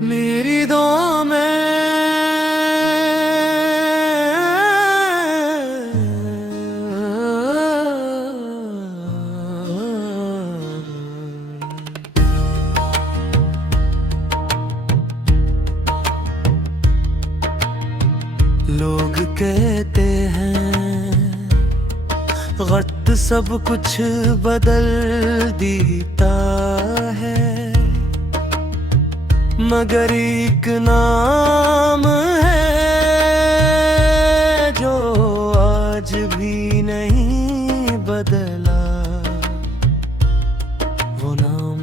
मेरी दुआ में लोग कहते हैं वक्त सब कुछ बदल देता है, मगर एक नाम है जो आज भी नहीं बदला, वो नाम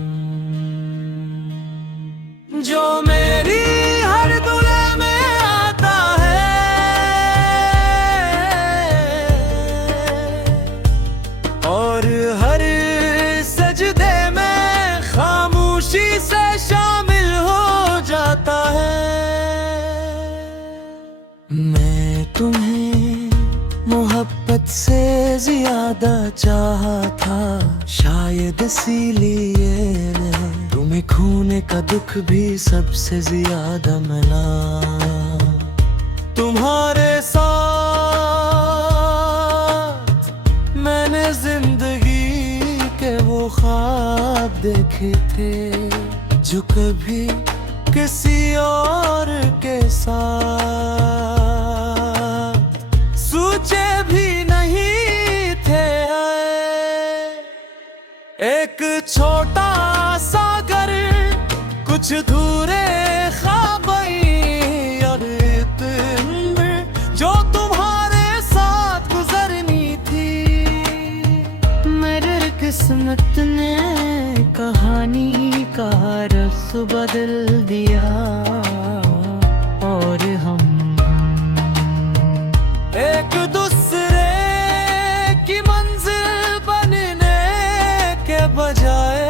जो मेरी हर दुआ में आता है और हर सजदे में खामोशी से शामिल हो जाता है। मैं तुम्हें मोहब्बत से ज्यादा चाहा था, शायद इसीलिए तुम्हें खोने का दुख भी सबसे ज्यादा मिला। तुम्हारे साथ मैंने जिंदगी के वो ख्वाब देखे थे जो कभी किसी और के साथ सोचे भी नहीं थे। एक छोटा सा घर, कुछ धूरे ख्वाबें और एक उम्र जो तुम्हारे साथ गुजरनी थी। मेरे किस्मत ने कहानी का रस बदल दिया और हम एक दूसरे की मंजिल बनने के बजाय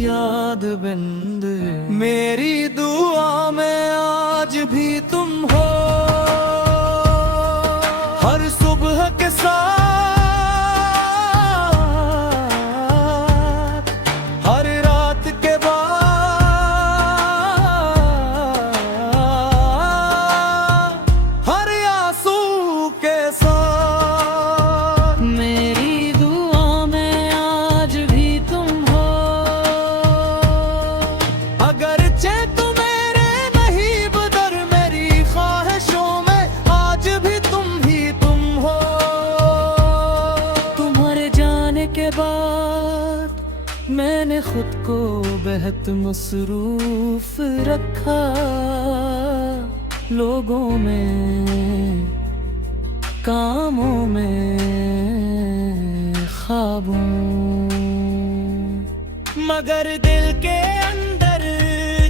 याद बंद। मेरी दुआ में आज भी तुम हो, हर सुबह के साथ, हर रात के बाद, हर आंसू के साथ। मेरी दुआ में आज भी तुम हो, अगरचे तुम मेरे नहीं बदर मेरी ख्वाहिशों में आज भी तुम ही तुम हो। तुम्हारे जाने के बाद मैंने खुद को बेहद मसरूफ रखा, लोगों में, कामों में, ख्वाबों, मगर दिल के अंदर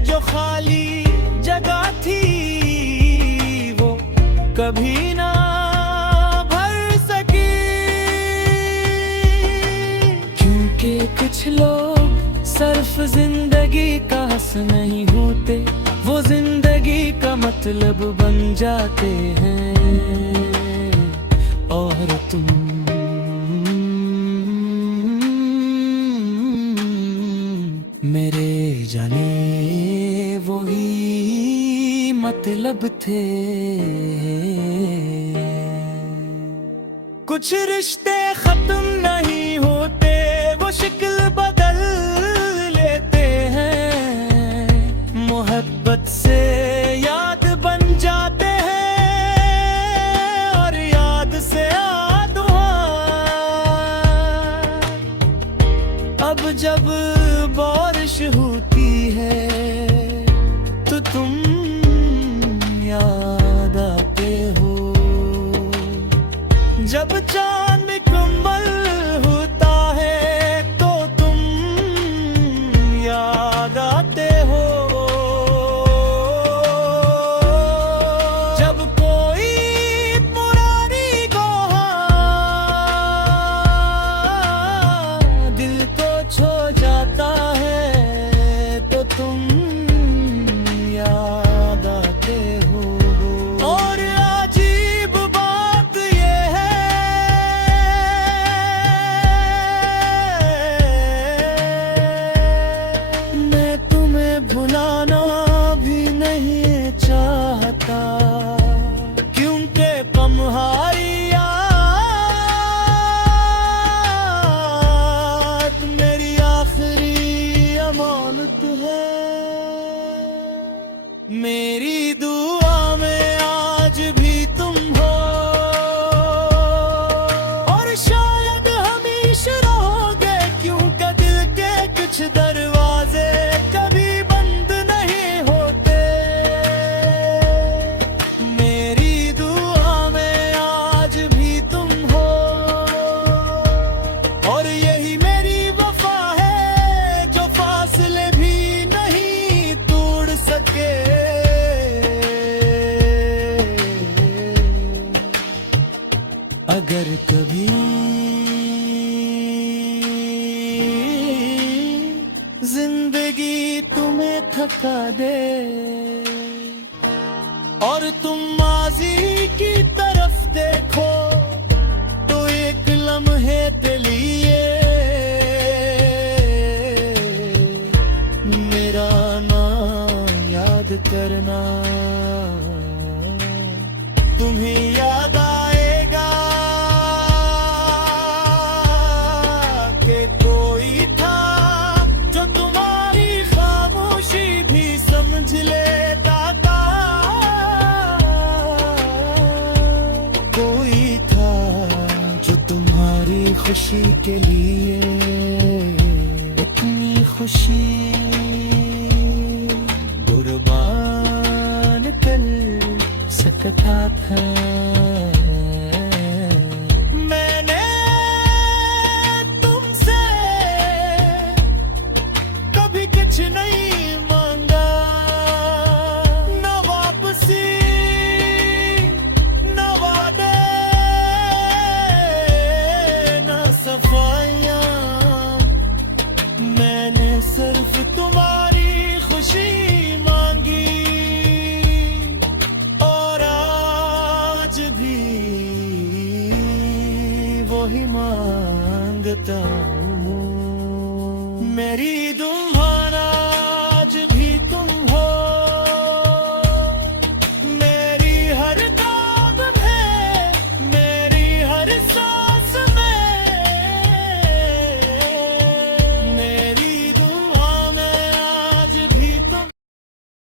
जो खाली जगह थी वो कभी ना भर सकी। क्योंकि कुछ लोग सिर्फ जिंदगी का हस नहीं होते, वो जिंदगी का मतलब बन जाते हैं। और तुम मेरे जाने वही मतलब थे। कुछ रिश्ते खत्म नहीं होते, वो शक्ल बदल लेते हैं। मोहब्बत से याद बन जाते हैं और याद से आदुआ। अब जब बारिश होती है तो तुम याद आते हो, जब चांद मुकम्मल होता है तो तुम भुलाना भी नहीं चाहता, क्योंकि तुम्हारी याद मेरी आखिरी अमानत है। मेरी दुआ में आज भी तुम हो, और शायद हमेशा रहोगे, क्योंकि दिल के कुछ दरवाजे कभी बंद नहीं होते। मेरी दुआ में आज भी तुम हो, और यही मेरी वफा है जो फासले भी नहीं तोड़ सके। अगर कभी जिंदगी तुम्हें थका दे और तुम माजी की तरफ देखो, तो एक लम्हे के लिए मेरा नाम याद करना। तुम्हें याद आएगा कि कोई था जो तुम्हारी खामोशी भी समझ लेता था। कोई था जो तुम्हारी खुशी के लिए इतनी खुशी कुर्बान कर सकता था।